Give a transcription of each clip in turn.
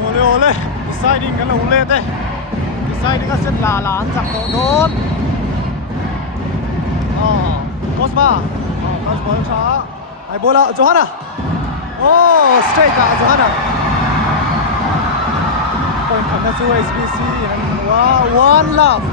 Ole deciding kan ole te deciding ka set la lan chak to don Cosma cross ball cha ai bola Johanna straight ka Johanna point from the SBC and one love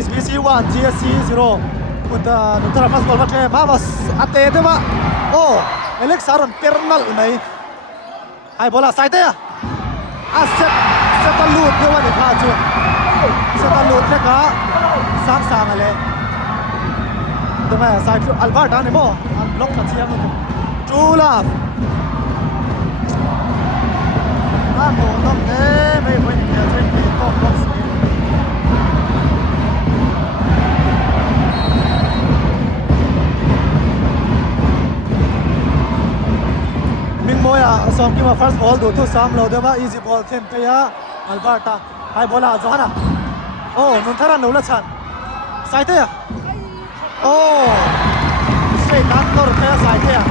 SBC 1 GSC 0 punta nutara fast ball matre mamas ate deba Alex Aron pernal mai ai bola side ya set lut dewa ni kha chu set lut le ka sang ale doma side Alberta ne mo block ka chiang no true love mo no ne mai mai ni train ni top box Moya som ki ma first ball do to sam lo deba easy ball them pe ya Alberta hai bola Johanna nun thara no la chan sai te ya straight down kor pe sai te ya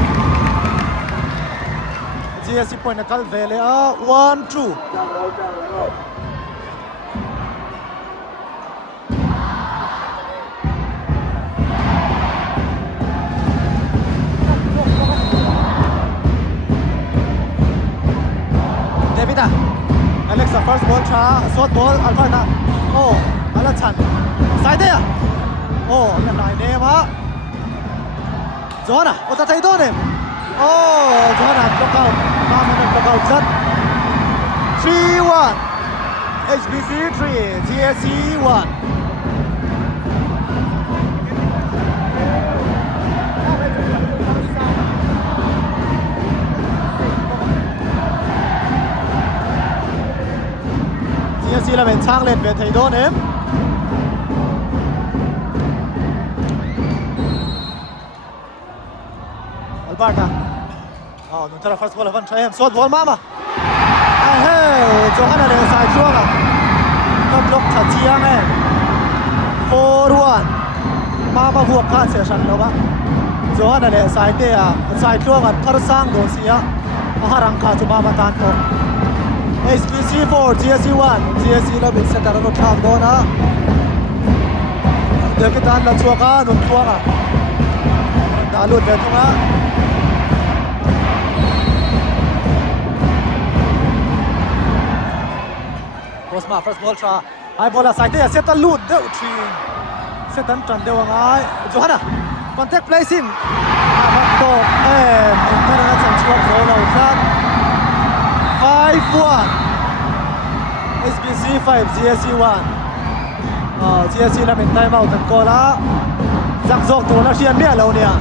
GSC point na kal vele 1-2 Alexa first ball cha short ball Alberta ala chan side ya ya nai ne ma Johanna ota thai do ne Johanna block out ma block out chat 3-1 HBC 3 GSC 1 GSC ละเป็นช่างเล่นเป็นไทยโดนAlberta nun tara first ball avan try him short ball mama Johanna le sai chuang ka block tha chiang 4-1 mama huak kha se shan lo ba Johanna le sai te sai chuang thar sang do sia harang kha chu mama tan ko SBC 4 GSC 1 GSC ละเป็นเซตระนทางโดนะเดี๋ยวกิตานละชัวกานุ่นชัวกะดาลุดเดทุงะCosma first ball cha ai bola side te set lut deu 3 set tan tran deu ngai Johanna contact placing to international chan chuak zo lo khan 5-1 SBC 5 GSC 1 GSC ละเป็น time out กันก็ละจักจอกตัวละเชียนเมียเราเนี่ย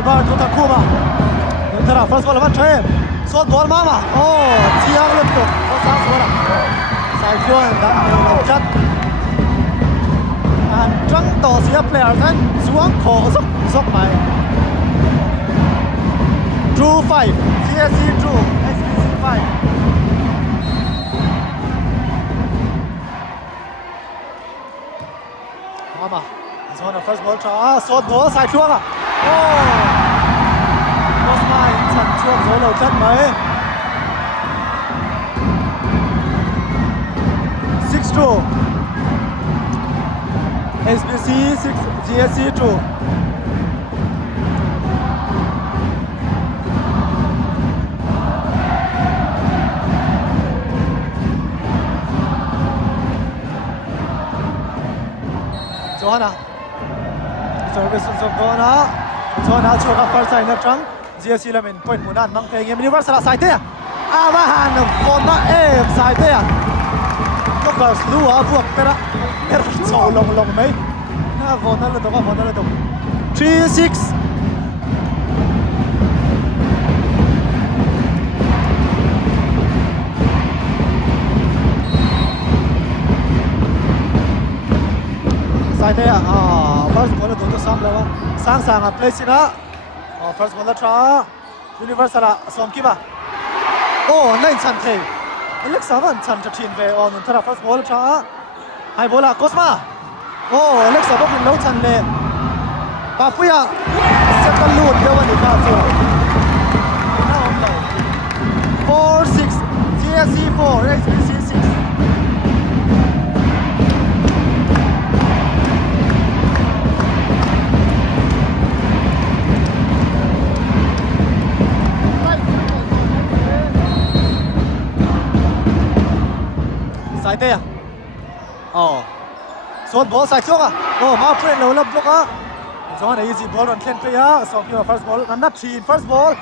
Alberto Takuma Nutara first ball avan try short ball mama chiang lut to sang sora sai chuan da lo chat an trăng to sia player than chuang kho sok mai Drew 5 GSC Drew SBC 5 mama Johanna first ball cha short ball sai chuang Cosma chan chuak zo lo chat mai 6-2 SBC 6 GSC 2 Johanna service of Johanna Johanna chuka first side na trăng GSC ละเป็น point หมู่นั้นมังเพงเงิน Universal สายเตะอาว่าหันโฟนมาสายเตะก็กระสุนพวกเประโซลงไหมน่าโฟนนั่นเลยตัว3-6สายเตะfirst ball ตัวซ้ำแล้วว่าสร้างอ่ะ place นะfirst ball ทรา Universal ส่งกี่บ่โอ้เล่นชันเทเล็ก3วันชันจะทีมไปนุนทรา first ball ทราให้บอลโคสมาโอ้เล็ก3วันแล้วชันเลยปาปุยะเซตลูดเดี๋ยววันนี้ก็สู้น่าอมเลย4-6 GSC 4 SBC 6สายเตะส่วนบอลใส่ช่วงมาเพื่อนเราแล้วบล็อกจังหวะนี้ยีบอลรันเคนไปส่งที่มา first ball นั่นนัดทีม first ball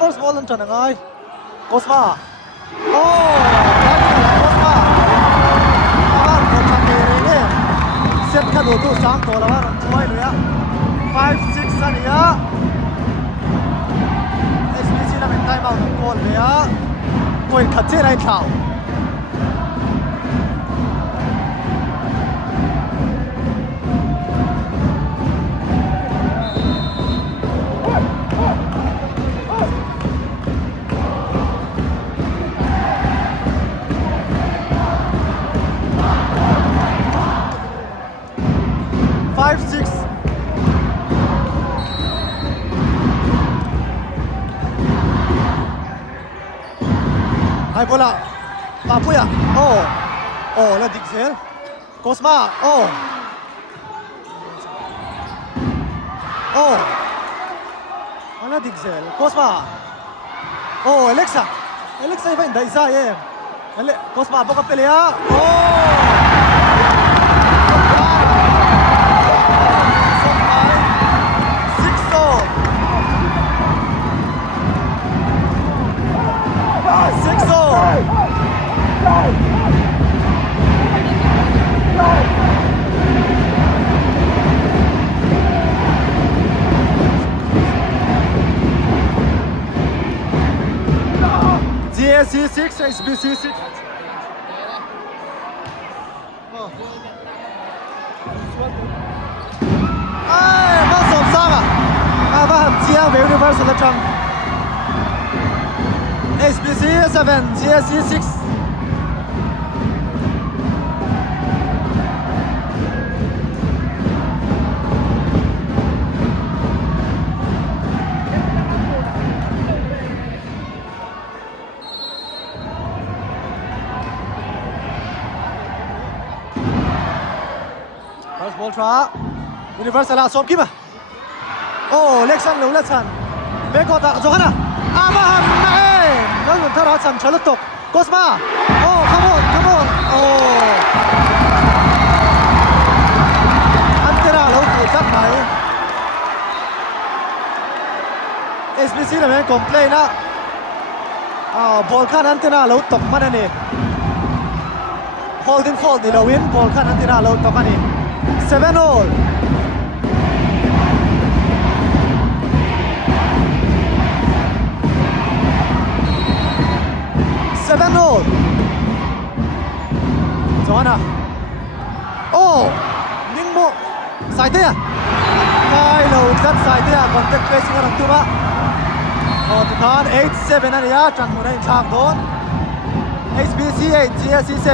first ball นั่นจะยังไงโคสมาโคสมาบ้านคนทำเองเนี่ยเซตกันตัว3ตัวแล้วว่าช่วยเลย5-6สันยา SBC นั่นเป็นไทม์เอาท์บอลเลยก็อีกขัดเจไรข่าว5-6ให้บอลปาปุยะแล้วดิกเซลโคสมาแล้วดิกเซลโคสมาอเล็กซ่าเป็นได้ซ่าโคสมาบอกกับเปเลียGSC 6 SBC 6มาสมซ้ำมาเจียงเวนิเวอร์ซัลจัง SBC 7 GSC 6บอลทราUniversal ส่งกี่มาเล็กซันเบโกตาโจฮานะอามาฮันนั่นทาราซันชลตกโคสมาคัมอนอันเตราเราฟูจัดไหน SBC นะแม่คอมเพลย์นะบอลข้างอันเตราเราตกมันนี่ holding fault นี่เราวินบอลข้างอันเตราเราตกมันนี่7-all จอห์นนิ่งโมสายเตะไกลเราจัดสายเตะคอนแทคเพลซิ่งกันตัวทุกท่าน 8-7 นั่นเนี่ยจังมุนในทางโดน SBC 8 GSC 7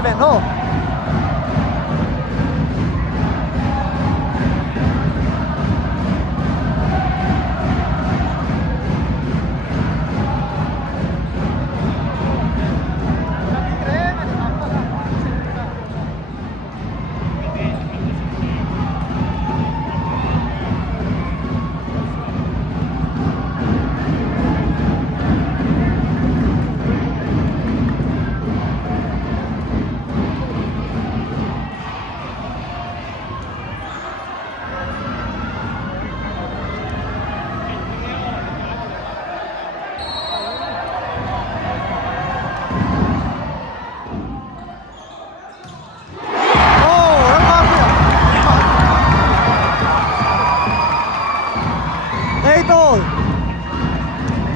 8-all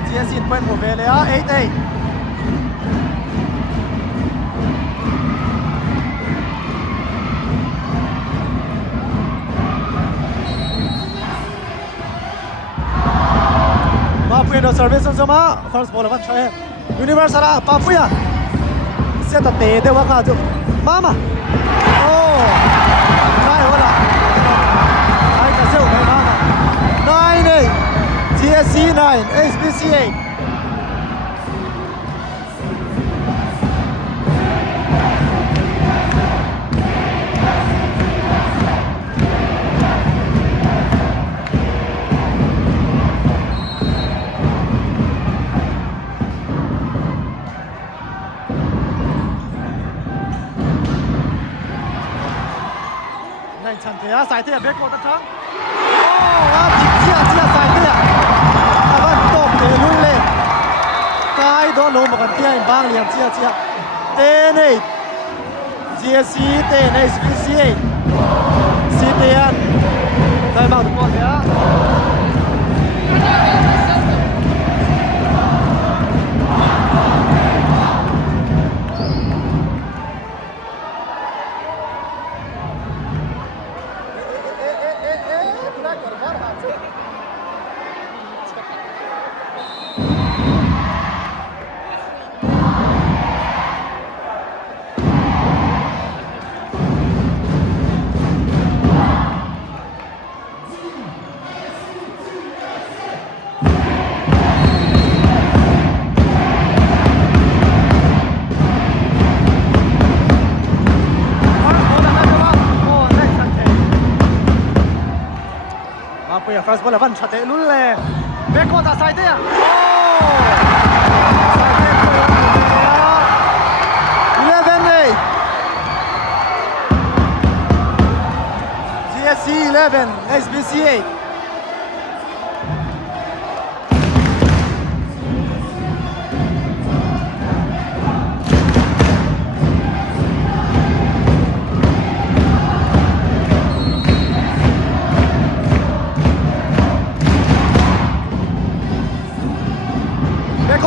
GSC in point for Velia 8-8Papuya service sama first ball one try Universal Papuya set a te de waka jo mama oh try wala ai ka seu mai mama 9-8 GSC 9 HBC 8สายเตี้ยเบคโกตะครั้งโอ้จิเจียสายเตี้ยตะวันตกเตลุเล่กายโดนลมกันเตี้ยบางเหลี่ยมเจียเตเน GSC เตเน SBC ซีเตียนได้บางทุกคนเนี่ยfirst ball one shot lulle beko ta side ya oh 11-8 GSC 11 SBC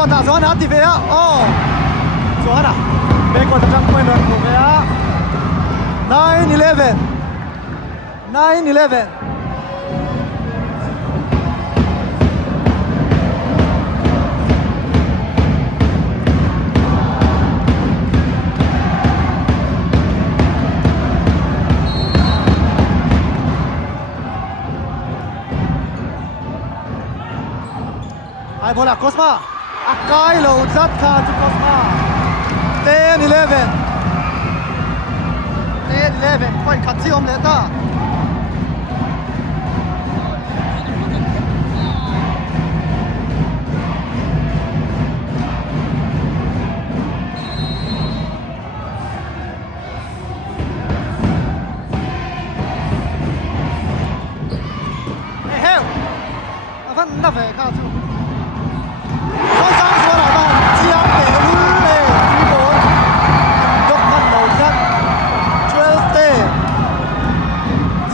8Beko zona aktivera. Oh. Zona. Beko tang point aktivera. 9-11. 9-11. Ay bola Cosma. Akai lo zat ka to Cosma 10-11 10-11 koi khatsi om le ta hey avan na ve ka tu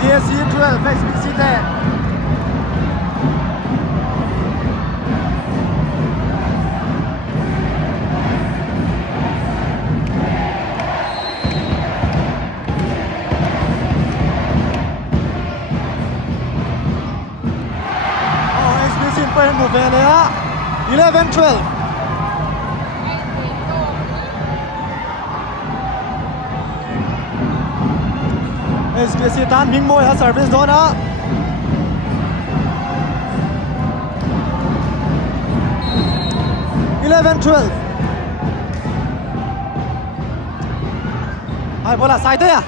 GSC 12 HBC 10 Oh, HBC point move ya 11-12 SBC tan ming moi ha service zona (11-12) Ai bola side ya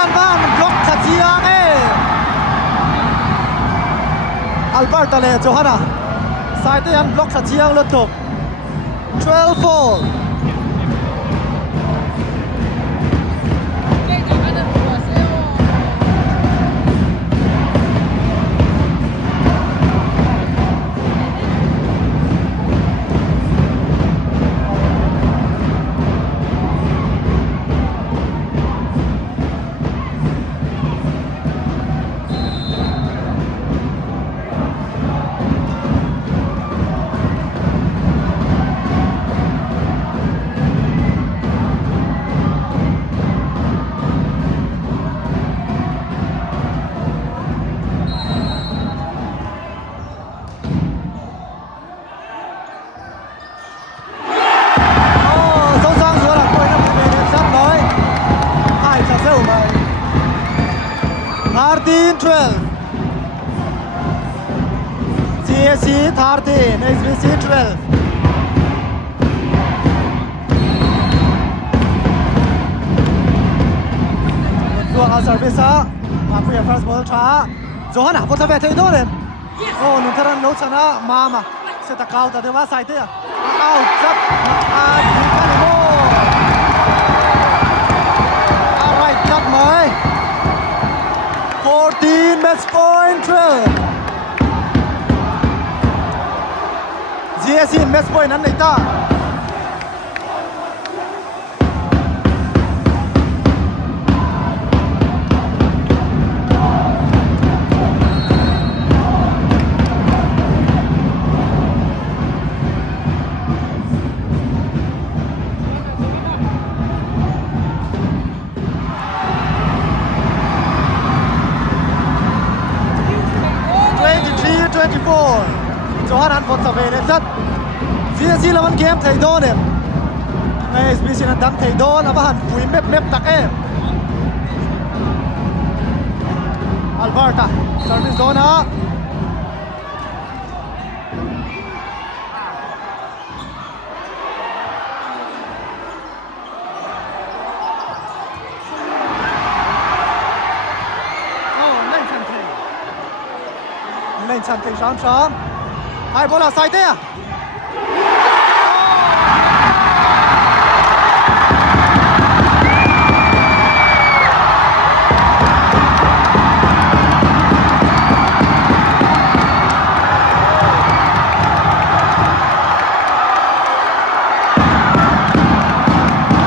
Aman block khajiang Alberta le Johanna side yan block khajiang lo tok 12-4 GSC 13 SBC 12 ตัวเอาเซอร์วิสมาคุยกับฟรันส์บอลช้าโจฮันนะบอลทะเวทให้โดนเลยโอ้นุนทรันโลชนะมาเซตกาวแต่เดี๋ยวว่าใส่เตะเอาจับมาดีกันโอ้อะไรจับไหม14 match point 12 GSC match point นั้นในตา24 Johanan von Savene zat GSC lawan game thei don em SBC nan dam thei don abahan pui mep tak em Alberta service zona lên chân thành sớm hai bóng là sai thế à